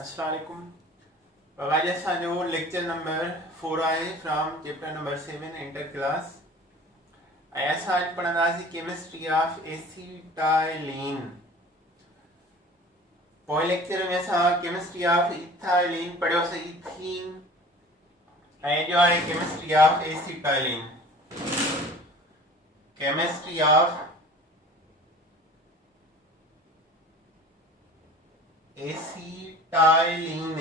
अस्सलाम वालेकुम। आज असांजो लेक्चर नंबर 4 आहे from chapter number 7 inter class. ऐं असां अॼु पढ़ंदासीं केमिस्ट्री ऑफ एसिटाइलिन। पोइ लेक्चर में असां केमिस्ट्री ऑफ इथाइलिन पढ़ियोसीं, इथीन, ऐं अॼु आहे chemistry of acetylene. Chemistry of acetylene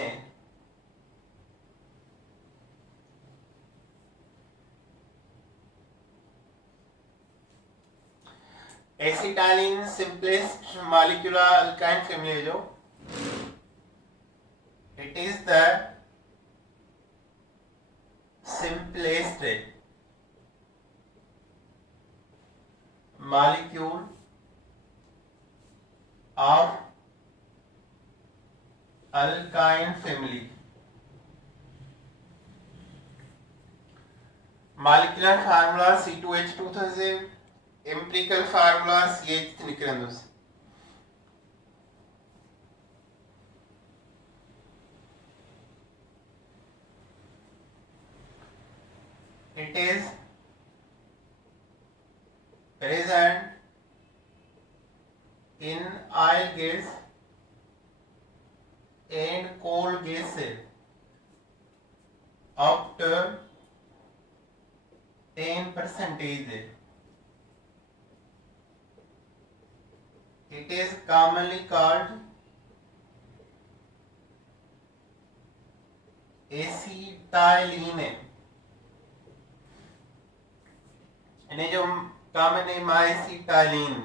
acetylene simplest molecular alkyne family जो it is the simplest molecule of alkyne family. Molecular formula C2H2000, empirical formula CH निकरंदुस। It is present in oil gas and coal gas up to 10%. It is commonly called acetylene. इन्हें जो common name है acetylene।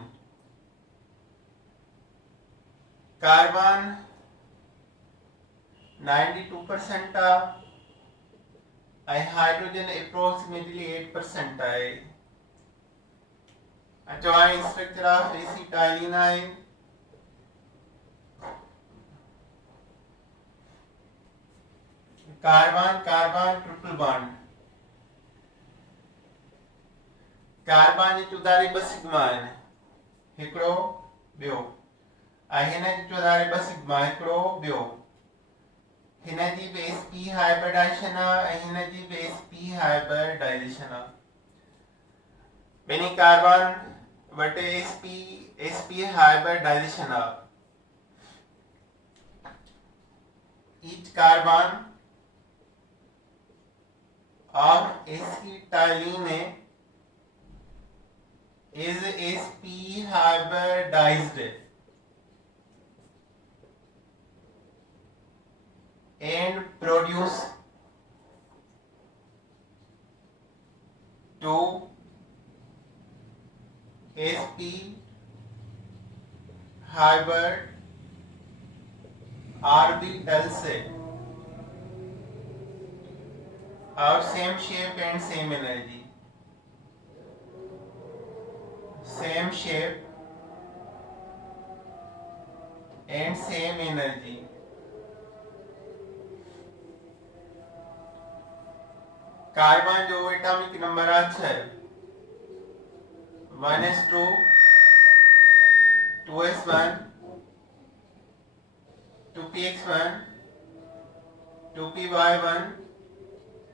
Carbon 92% है, hydrogen approximately 8% है। जो structure of acetylene है carbon carbon triple bond. Carbon जी चौधारी 2 sigma आहिनि, हिकिड़ो ॿियो, ऐं हिन जी चौधारी 2 सिग्मा, हिकिड़ो ॿियो। हिन जी बि sp हाइब्रिडाइजेशन आहे ऐं हिन जी बि sp हाइब्रिडाइजेशन आहे। ॿिन्ही कार्बन वटि sp हाइब्रिडाइजेशन आहे। each carbon of acetylene is sp hybridized and produce two sp hybrid orbitals of same shape and same energy. Same shape and same energy. Carbon जो atomic number है 6, 1s2, 2s1, 2px1, 2py1,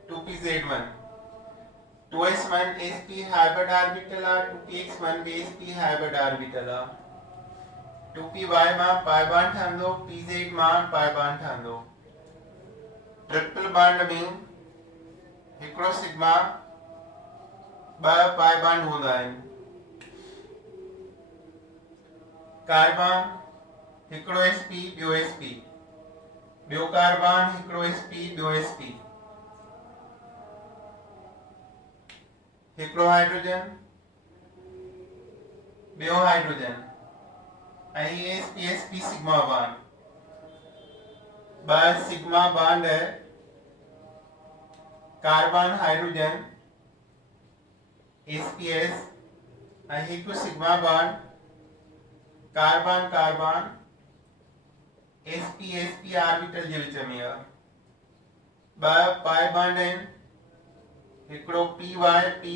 2pz1। 2s1 sp hybrid orbital है, 2px1 भी sp hybrid orbital है। 2py में pi bond ठहंदो, pz में pi bond ठहंदो। Triple bond में हिकिड़ो सिग्मा 2 pi bond हूंदा आहिनि। कार्बन हिकिड़ो sp ॿियो sp, ॿियो कार्बन हिकिड़ो sp ॿियो sp, हिकिड़ो हाइड्रोजन ॿियो हाइड्रोजन, ऐं sp sp sigma bond. 2 sigma bond है, कार्बन हाइड्रोजन sps, ऐं हिकु sigma bond carbon carbon sp sp orbital जे विच में आहे। 2 पाई बॉन्ड आहिनि, हिकिड़ो py py,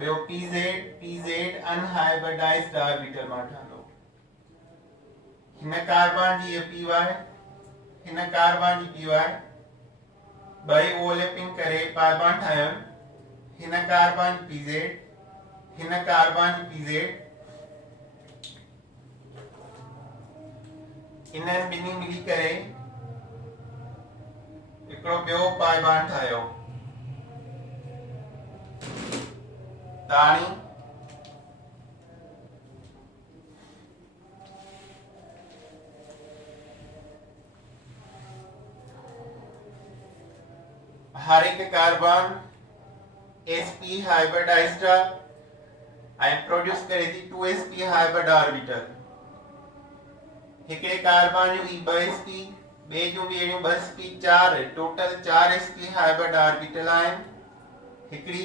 ॿियो pz pz अनहाइब्रिडाइज्ड ऑर्बिटल मां ठहंदो। हिन कार्बन जी py हिन कार्बन जी py ॿई ओवरलैपिंग करे पाई बॉन्ड ठाहियो हिन कार्बन जी pz हिन कार्बन जी pz इन्हनि ॿिन्ही मिली करे हिकिड़ो ॿियो पाई बॉन्ड ठाहियो ताणी हर एक कार्बन sp हाइब्रिडाइज्ड ऐं प्रोड्यूस करे थी 2sp हाइब्रिड ऑर्बिटल हिकिड़े कार्बन जो 2sp ॿिए जूं बि अहिड़ियूं 2sp 4 total 4sp hybrid orbital आहिनि हिकिड़ी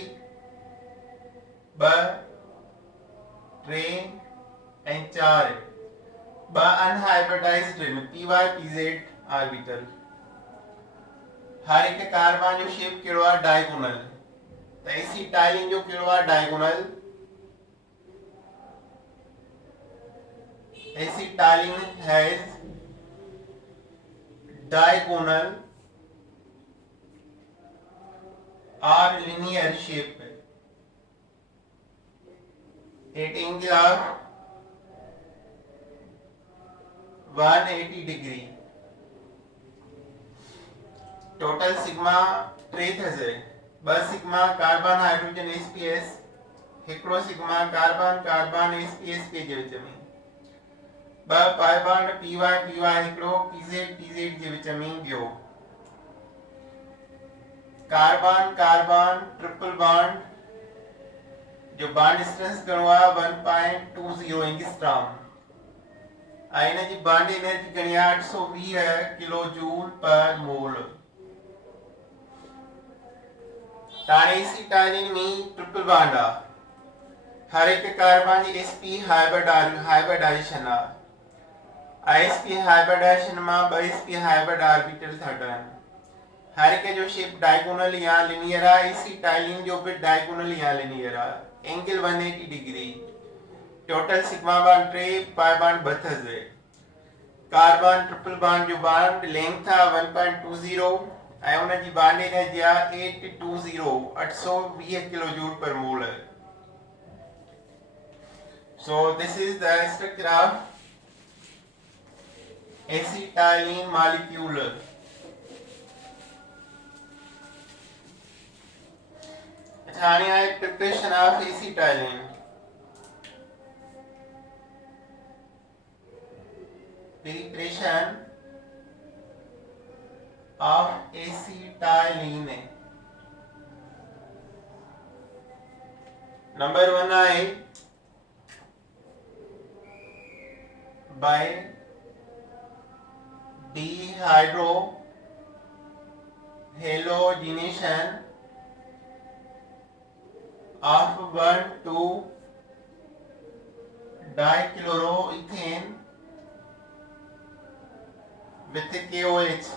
2 3 ऐं 4 2 अनहाइब्रिडाइज्ड आहिनि py pz ऑर्बिटल हर एक कार्बन जो शेप कहिड़ो आहे डायगोनल त एसिटाइलिन जो कहिड़ो आहे diagonal acetylene has diagonal or linear shape at angle of 180 degree total sigma टे थसे 2 सिग्मा कार्बन हाइड्रोजन sps हिकिड़ो सिग्मा कार्बन कार्बन sps के जे विच में 2 पाई बॉन्ड py py हिकिड़ो pz pz जे विच में ॿियो कार्बन कार्बन ट्रिपल बॉन्ड जो बॉन्ड डिस्टेंस घणो आहे 1.20 एंगस्ट्रॉम ऐं हिन जी बॉन्ड एनर्जी घणी आहे 820 किलो जूल पर मोल ताणे एसिटाइलिन में ट्रिपल बॉन्ड आहे हर एक कार्बन जी sp हाइब्रिडाइजेशन आहे sp हाइब्रिडाइजेशन में 2sp हाइब्रिड ऑर्बिटल था ठहनि हर एक जो शेप डायगोनल या लिनियर आहे एसिटाइलिन जो भी डायगोनल या लिनियर आहे angle 180 degree total sigma bond 3 pi bond 32 carbon triple bond जो बॉन्ड लेंथ आहे 1.20 ऐं उन जी बॉन्ड एनर्जी आहे 820 किलो जूल पर मोल so this is the structure of acetylene molecule हाणे आहे preparation of acetylene preparation of acetylene number 1 आहे by dehydrohalogenation of 1,2 dichloroethane with KOH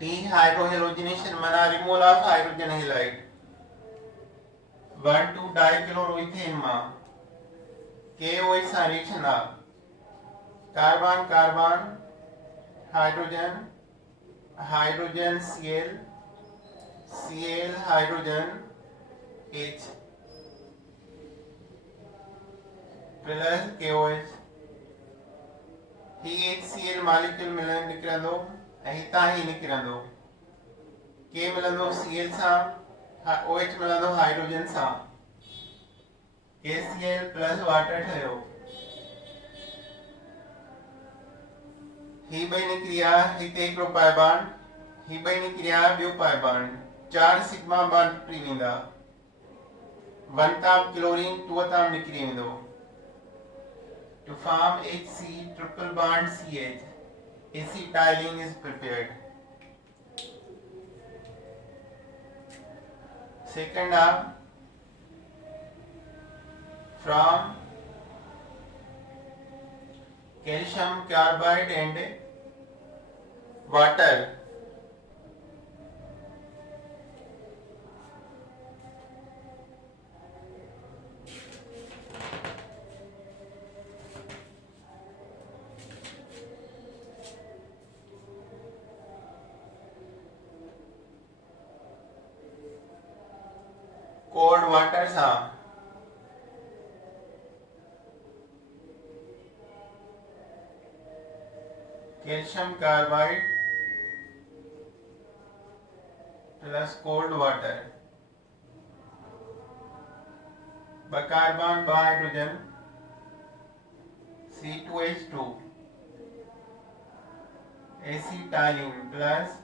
dehydrohalogenation माना removal of hydrogen halide 1,2 dichloroethane में KOH सा reaction आ carbon carbon hydrogen hydrogen Cl Cl hydrogen H plus KOH ही HCl molecule मिलन निकरंदो ऐं हितां ही निकरंदो K मिलंदो Cl सा OH मिलंदो हाइड्रोजन सा KCl प्लस वाटर ठहियो ही ॿई निकिरिया हिते हिकिड़ो पाई बॉन्ड ही ॿई निकिरिया ॿियो पाई बॉन्ड 4 सिग्मा बॉन्ड टुटी वेंदा 1 ताम क्लोरीन 2 ताम निकिरी वेंदो to form HC triple bond CH acetylene is prepared second arm from calcium carbide and water cold water सां calcium carbide plus cold water carbon hydrogen C2H2 acetylene plus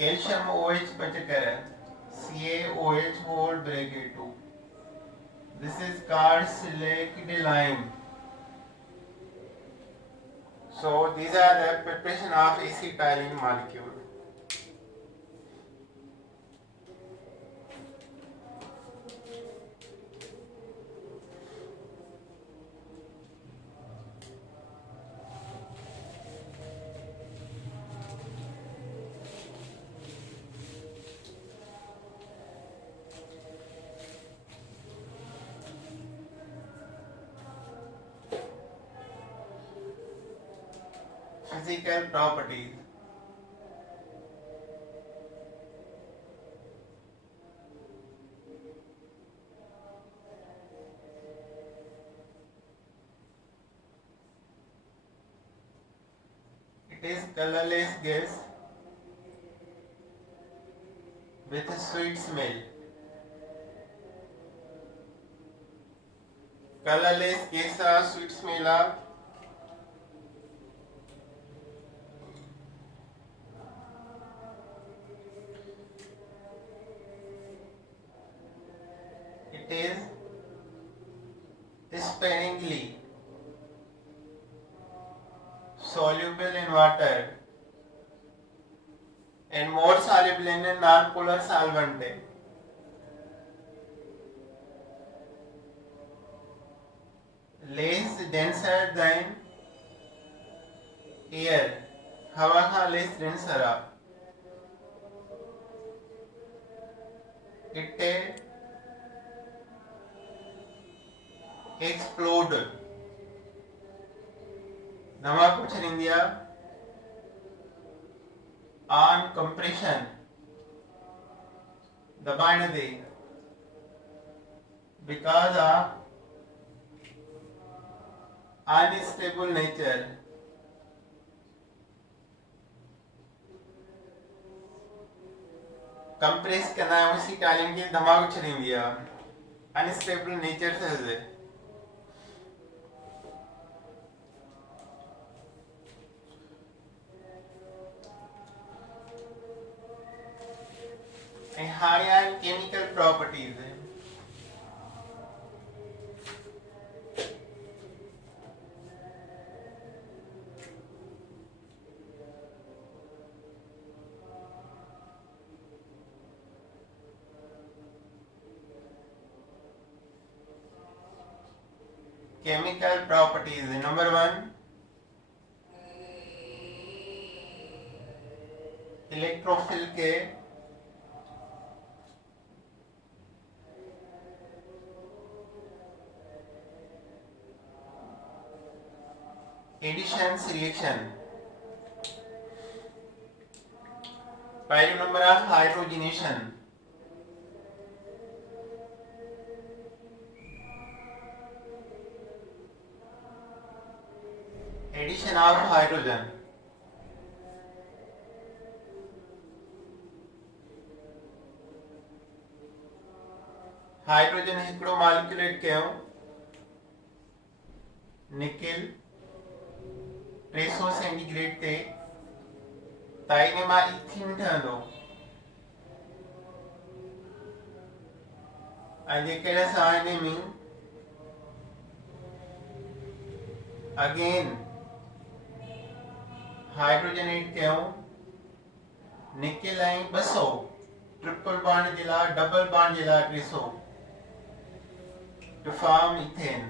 calcium OH बचकर CaOH whole bracket 2. This is called slaked lime. So these are the preparation of acetylene molecule. Physical properties. It is colorless gas with a sweet smell. Colorless gas or sweet smell of it is sparingly soluble in water and more soluble in a non-polar solvent. Less denser than air. हवा का less denser. It explode. Nama question India on compression दबाने दे because of unstable nature. Compress करना है उसी time के दिमाग चल दिया अनस्टेबल नेचर से है. higher chemical properties. Chemical properties. Number 1, electrophile के एडिशन रिएक्शन. पहले number of hydrogenation. Addition of hydrogen. Hydrogen हिकिड़ो मॉलिक्यूल कयो निकिल 300 सेंटीग्रेड ते ताईने मां इथीन ठहंदो ऐं जेकॾहिं असां हिन में अगेन हाइड्रोजन ऐड कयूं निकिल ऐं 200 ट्रिपल बॉन्ड जे लाइ डबल बॉन्ड जे लाइ 300 to form ethane.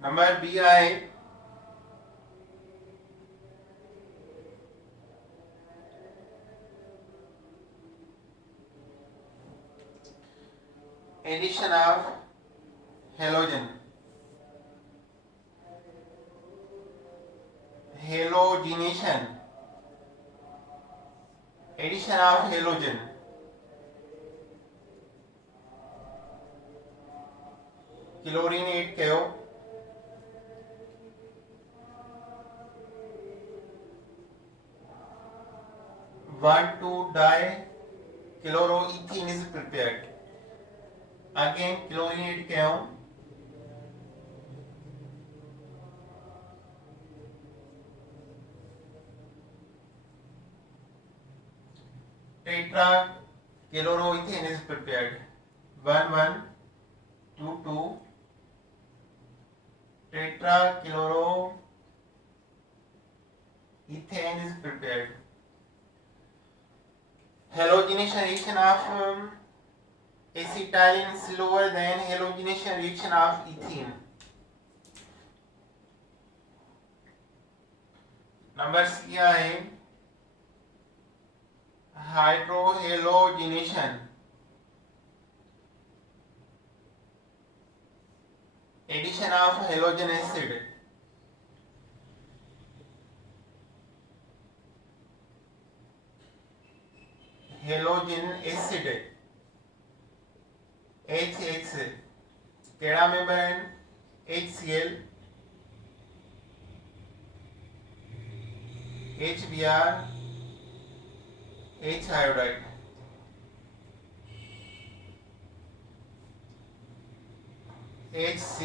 Number B है addition of halogen. Halogenation addition of halogen, chlorine 8 कयो 1,2-dichloroethene is prepared. Again chlorinate कयो tetrachloroethane is prepared. 1,1,2,2 tetrachloroethane is prepared. Halogenation reaction of acetylene is lower than halogenation reaction of ethene. Number C क्या है? Hydrohalogenation, addition of halogen acid, halogen acid HX केड़ा member है? HCl HBr H iodide, HC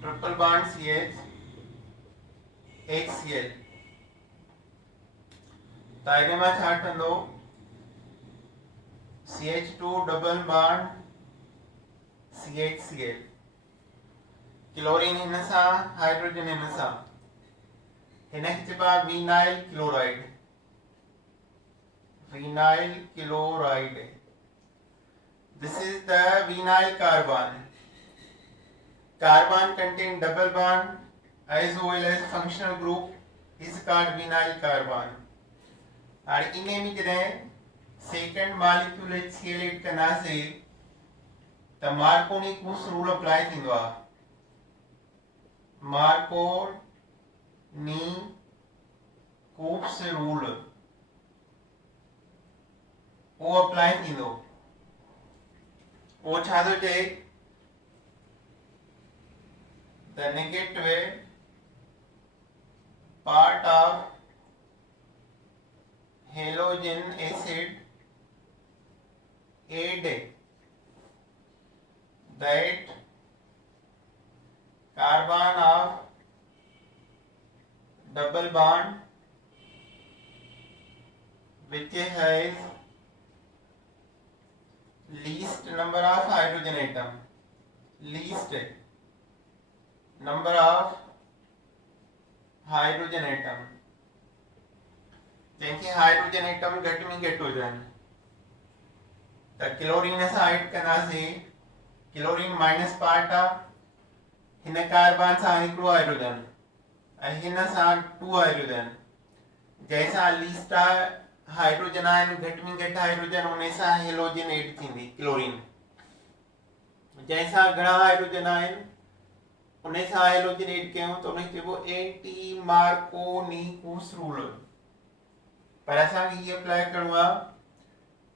triple bond CH HCl ताइने में छाट दो CH2 double bond CHCl, chlorine हिनसा hydrogen हिनसा हिनहिचबा vinyl chloride, vinyl chloride. This is the vinyl carbon. Carbon contain double bond as well as functional group is called vinyl carbon. और इन्हें भी जरे second molecule HCl ऐड करना से तो मार्कोनिकस रूल अप्लाई थींदो आहे। मार्कोनिकस रूल वो अप्लाई थींदो। वो छा थो चए? The negative part of halogen acid aid that carbon of double bond which has least number of hydrogen atom, least number of hydrogen atom, जैसे हाइड्रोजन एटम घट में घट हो जाए तो क्लोरीन साइड करना से क्लोरीन माइनस पार्ट आ हिन कार्बन सा हिकड़ो हाइड्रोजन ऐं हिन सा 2 हाइड्रोजन, जैसा लीस्ट हाइड्रोजन आहिनि घट में घट हाइड्रोजन उन सा हेलोजन एड थींदी क्लोरीन, जैसा घणा हाइड्रोजन आहिनि उन सा हेलोजन एड कयूं तो उन चइबो एंटी मार्कोनिकस रूल। पर असांखे ये अप्लाई करणो आहे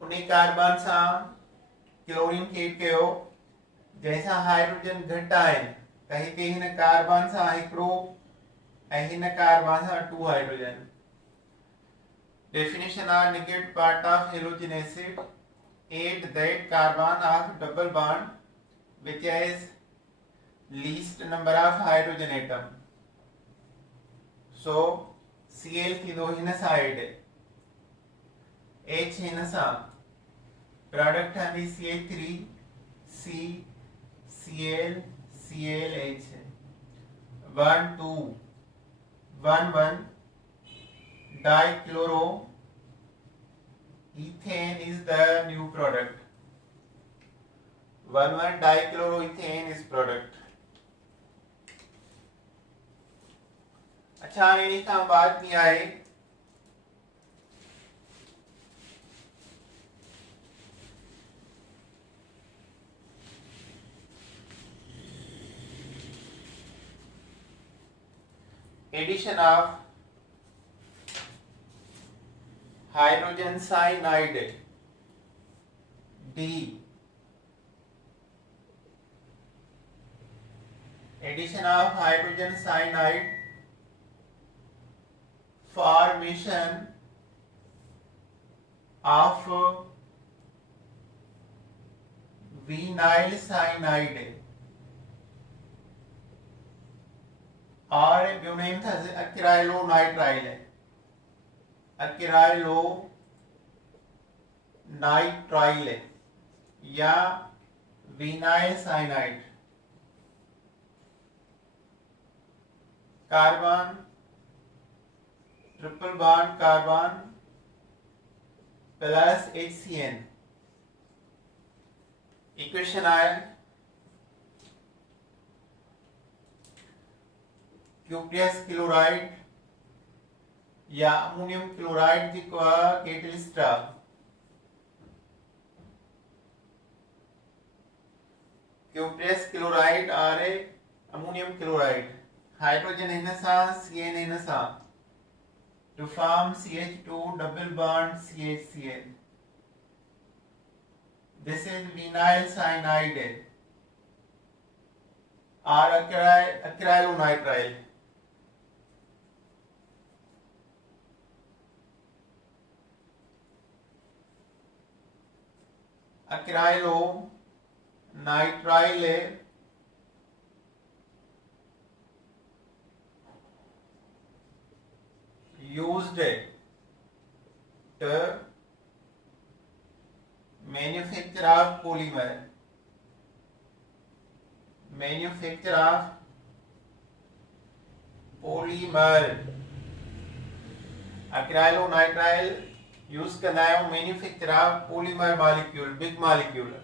उन कार्बन सा क्लोरीन खे एड कयो, जैसा हाइड्रोजन घट आहिनि त हिते हिन कार्बन सा हिकड़ो ऐं हिन कार्बन सा 2 hydrogen. Definition of negative part of halogen acid aid that carbon of double bond which has least number of hydrogen atom. So Cl थींदो हिन साइड, H हिन सा प्रोडक्ट हंदी CH3 C Cl ClH 1 2 1 1 dichloroethane is the new product. 1 1 dichloroethane is product. अच्छा इन्हीं का बात नहीं आए addition of hydrogen cyanide D. Addition of hydrogen cyanide, formation of vinyl cyanide और ब्यूनेम था अक्राइलोनाइट्राइल है, अक्राइलोनाइट्राइल है या vinyl cyanide. Carbon triple bond carbon plus HCN। Equation आया क्यूप्रियस क्लोराइड या अमोनियम क्लोराइड जिका कैटलिस्ट क्यूप्रियस क्लोराइड और अमोनियम क्लोराइड हाइड्रोजन हिनसा CN हिनसा to form CH2 double bond CHCl. This is vinyl cyanide or acrylonitrile. Acrylonitrile used to manufacture of polymer, acrylonitrile use करना है manufacture of polymer molecule, big molecule.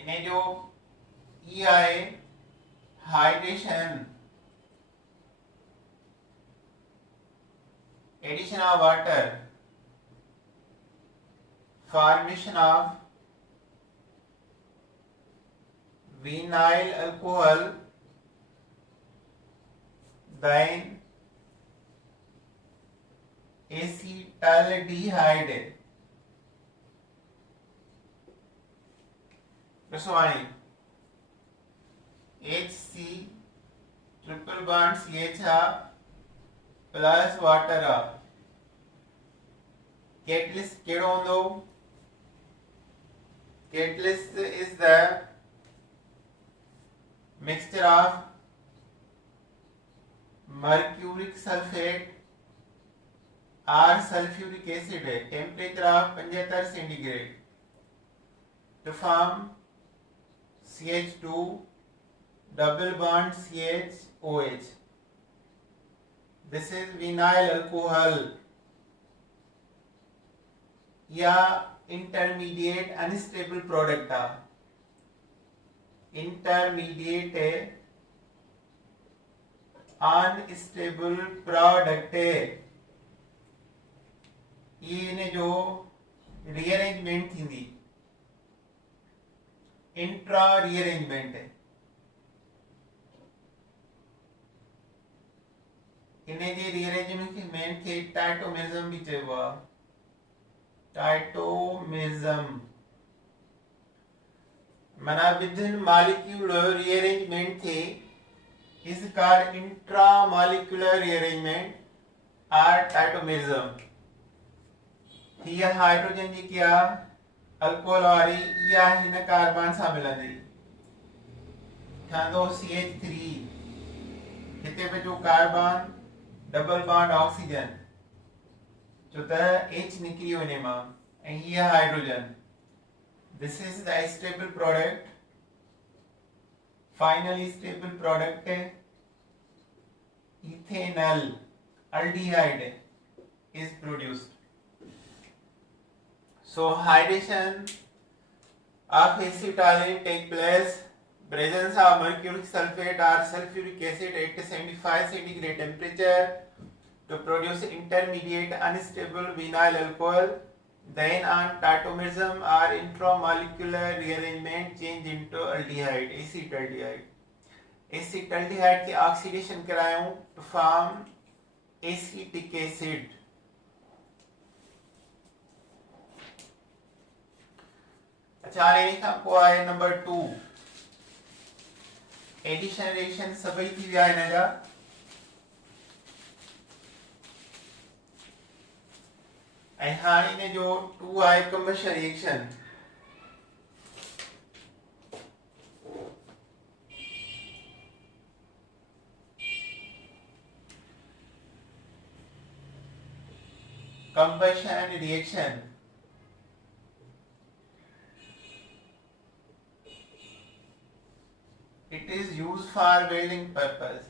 इन्हें जो ई आए hydration, addition of water, formation of vinyl alcohol, then acetaldehyde रसवाणी HC triple bond CH plus water catalyst केड़ो होंदो? Catalyst is the mixture of mercuric sulphate और सल्फ्यूरिक एसिड है, temperature of 75 centigrade to form CH2 double bond CHOH. This is vinyl alcohol या intermediate unstable product था, intermediate unstable product है। ये जो rearrangement थी इंट्रा रीअरेंजमेंट है, इन्हें जे रीअरेंजमेंट थे टाइटोमिज्म भी चइबो आहे। टाइटोमिज्म माना विदिन मॉलिक्यूलर रीअरेंजमेंट थे is called intramolecular rearrangement or tautomerism। here hydrogen जी क्या अल्कोहल वारी या हिन कार्बन सां मिलंदी ठहंदो CH3, हिते पे जो कार्बन डबल बॉन्ड ऑक्सीजन जो त H निकरी वने मां ऐं हीअ hydrogen. this is the stable product, finally stable product ethanol aldehyde is produced। so hydration of acetylene take place, presence of mercuric sulfate or sulfuric acid at 75 centigrade temperature to produce intermediate unstable vinyl alcohol, then on tautomerism or intramolecular rearrangement change into aldehyde, acetaldehyde। Acetaldehyde की oxidation करायूं to form acetic acid. अच्छा हाणे खां पोइ आहे number 2 addition reaction सभई थी विया हिन जा। ऐं हाणे हिन जो 2 आहे combustion reaction. combustion reaction it is used for welding purpose।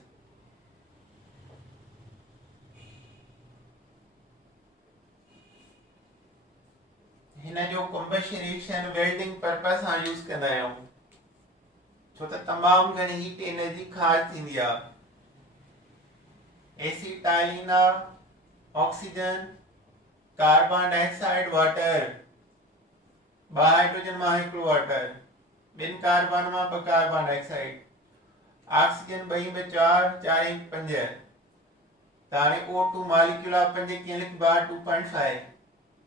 हिन जो combustion reaction welding purpose सां यूज कंदा आहियूं छो त तमामु घणी हीट एनर्जी ख़ार्ज थींदी आहे। Acetylene oxygen carbon dioxide water 2 hydrogen मां 1 वाटर 2 कार्बन मां 2 कार्बन डाइऑक्साइड ऑक्सीजन 2 में 4 4 1 5 ताणे O2 मॉलिक्यूल 5 कीअं लिखबा 2.5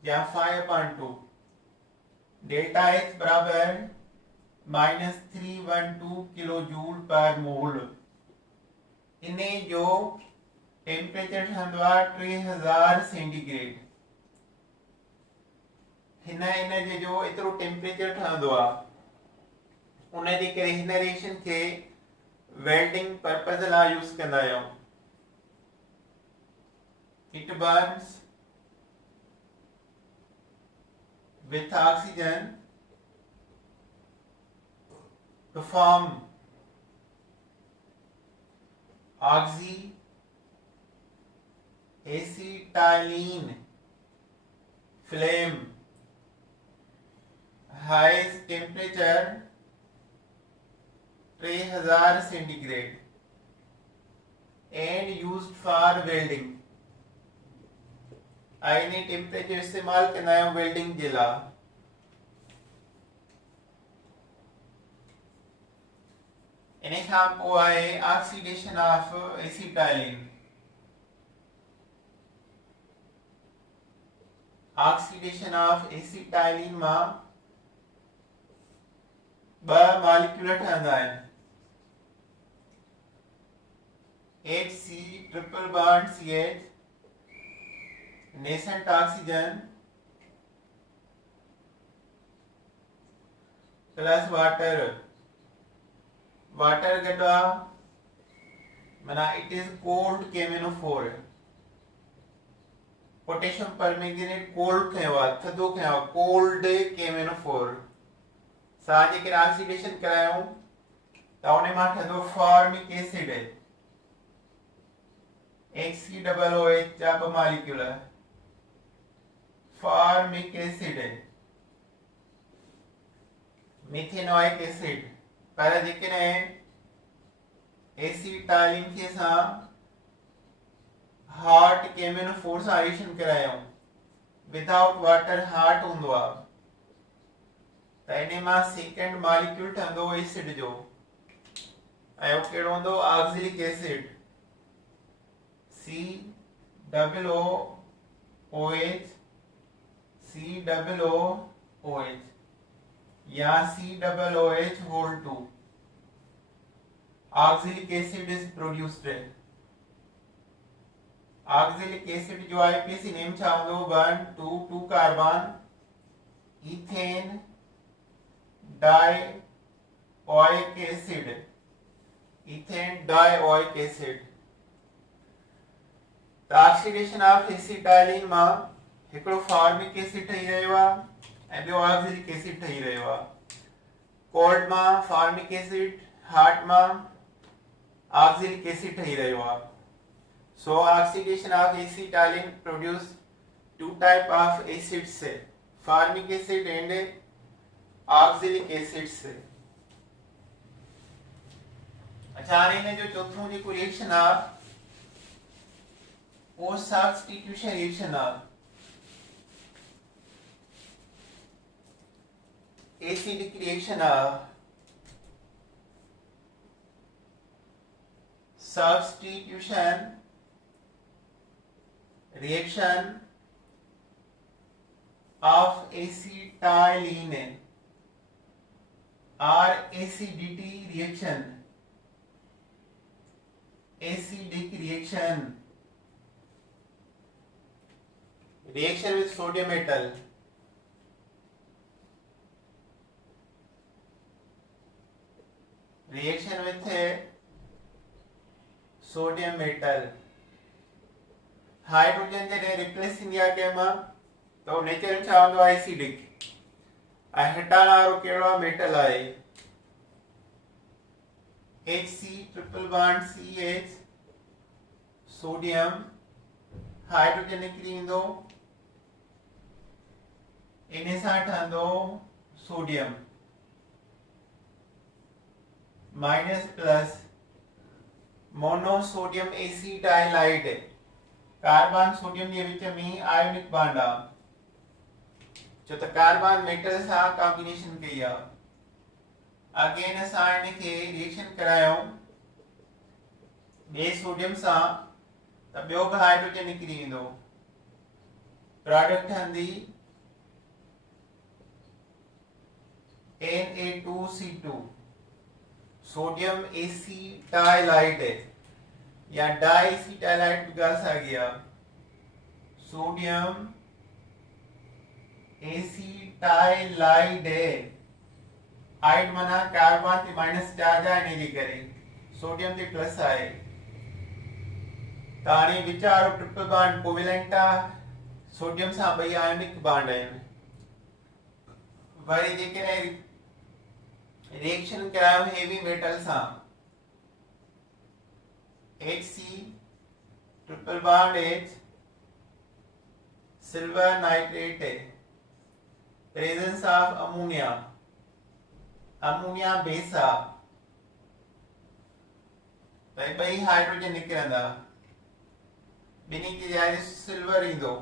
या 5/2 डेल्टा H बराबर -312 किलो जूल पर मोल। इने जो टेम्परेचर ठहंदो आहे 3000 सेंटीग्रेड। हिन जे जो एतिरो टेम्परेचर ठहंदो आहे उन जे करे हिन रिएक्शन खे वेल्डिंग पर्पस लाइ यूज कंदा आहियूं। It Burns with oxygen to form oxyacetylene flame, highest temperature 3000 centigrade and used for welding। आइने टेम्परेचर इस्तेमाल कंदा आहियूं वेल्डिंग जे लाइ। इन खां पोइ आहे oxidation of acetylene. Oxidation of acetylene मां 2 मॉलिक्यूल ठहंदा आहिनि। HC triple bond CH nascent oxygen plus water गड्ढा माना it is cold KMnO4। Potassium permanganate cold कयो आहे थधो कयो आहे कोल्ड KMnO4 सां जेकर ऑक्सीडेशन करायूं त उन मां ठहंदो फॉर्मिक एसिड HCOOH जा 2 molecule formic acid methanoic acid पर जेकॾहिं एसिटाइलिन खे सां हॉट KMnO4 सां रिएक्शन करायूं विदाउट वाटर हॉट हूंदो आहे त इन मां सेकेंड मॉलिक्यूल ठहंदो एसिड जो ऐं उहो कहिड़ो हूंदो ऑक्सिलिक एसिड COOH COOH या COOH whole 2 oxalic acid is produced. Oxalic acid जो आईपीसी नेम छा हूंदो 1 2 2 carbon ethane dioic acid The oxidation of acetylene मां हिकिड़ो फॉर्मिक एसिड ठही रहियो आहे ऐं ॿियो ऑक्सिलिक एसिड ठही रहियो आहे। कोल्ड मां फॉर्मिक एसिड हॉट मां ऑक्सिलिक एसिड ठही रहियो आहे। So oxidation of acetylene produce 2 type of acids formic acid and oxalic acids। अच्छा हाणे जो चौथों जेको रिएक्शन आहे वो सब्स्टिट्यूशन रिएक्शन आहे। एसिडिक रिएक्शन आहे। substitution reaction of acetylene or acidity reaction, acidic reaction, reaction with sodium metal, reaction with a sodium metal, hydrogen जैसे replace India के में तो नेचर में चाहूँ तो एसिडिक आ हटाना आरो केड़ो मेटल आए Hc triple bond CH sodium hydrogen निकली इंदो इन्हें साथ आंदो sodium minus plus monosodium acetylide carbon sodium जे विच में आयोनिक बॉन्ड आ जो त कार्बन मेटल सा कॉम्बिनेशन कई आ अगेन असां इन खे रिएक्शन करायो बे सोडियम सा त बियो भी हाइड्रोजन निकरी इंदो प्रोडक्ट हंदी Na2C2 सोडियम एसिटाइलाइड या डाइएसिटाइलाइड गैस आ गया सोडियम एसिटाइलाइड आइड मना कार्बन ते माइनस चार्ज आए ने करे सोडियम ते प्लस आए ताणी विचारो ट्रिपल बॉन्ड कोवेलेंट आ सोडियम सा बई आयोनिक बॉन्ड है वरी जे करे रिएक्शन करायो हेवी मेटल सा Hc triple bond H silver nitrate presence of ammonia ammonia base आ बई हाइड्रोजन निकरंदा बिनी की जाए सिल्वर इंदो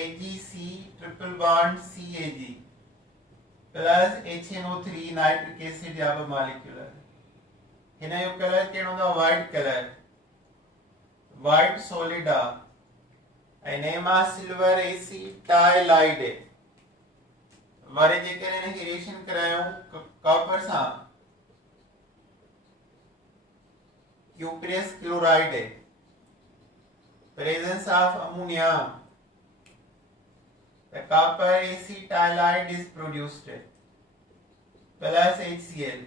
AgC triple bond CAG plus HNO3 nitric acid या मॉलिक्यूलर हिन जो कलर केड़ो हूंदो वाइट कलर वाइट सॉलिड आ ऐं नेम आ सिल्वर एसिटाइलाइड वरी जे करे इन खे रिएक्शन करायो कॉपर सा cuprous chloride presence of ammonia the copper acetylide is produced plus HCl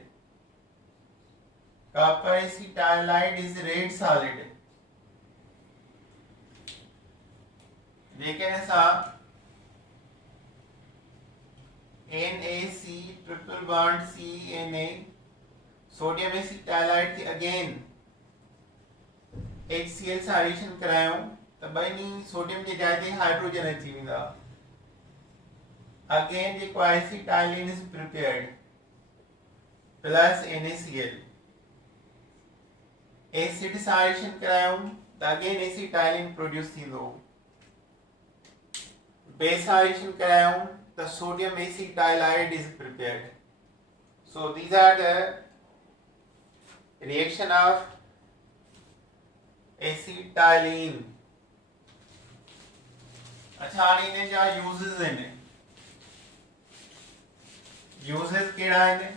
copper acetylide is red solid लेकिन ऐसा NaC triple bond CNA sodium acetylide की अगेन HCl से रिएक्शन करायो त बनी सोडियम जे जाइ ते हाइड्रोजन अची वेंदा again the acetylene is prepared plus NaCl acid solution करायो त again acetylene produce थींदो base solution करायो त sodium acetylide is prepared so these are the reaction of acetylene अच्छा इन्हें जा uses हैं यूजेस केड़ा है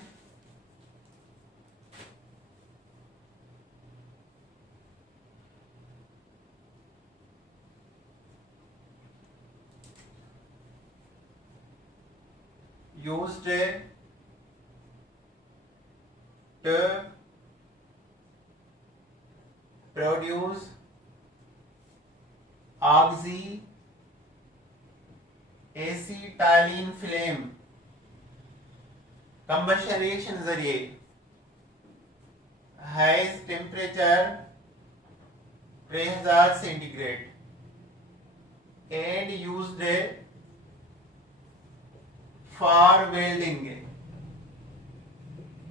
used to produce oxy acetylene flame combustion reaction जरिए highs temperature 3000 centigrade and used for welding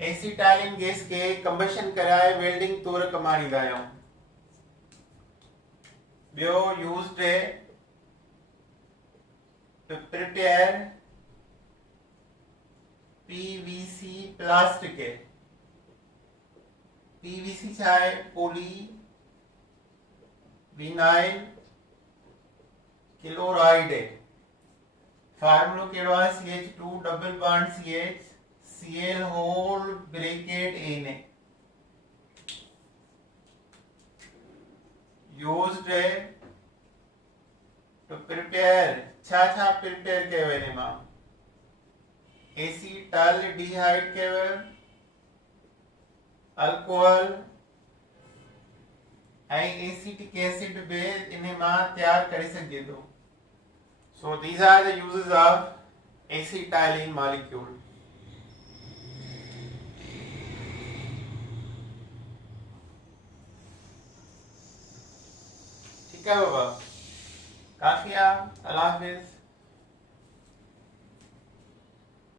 acetylene gas के कंबशन कराए welding तौर कमाणी दायो बियो used to prepare PVC plastic PVC छा आहे पोली विनाइल क्लोराइड है। फार्मूलो कहिड़ो आहे CH2 double bond CH Cl whole bracket Na used to prepare छा प्रिपेयर कयो हिन मां एसीटल्डिहाइड कयो अल्कोहल ऐं एसिटिक एसिड बि इन मां तैयार करे सघे थो। So these are the uses of acetylene molecule. ठीक है बाबा, काफी है। अल्लाह हाफिज।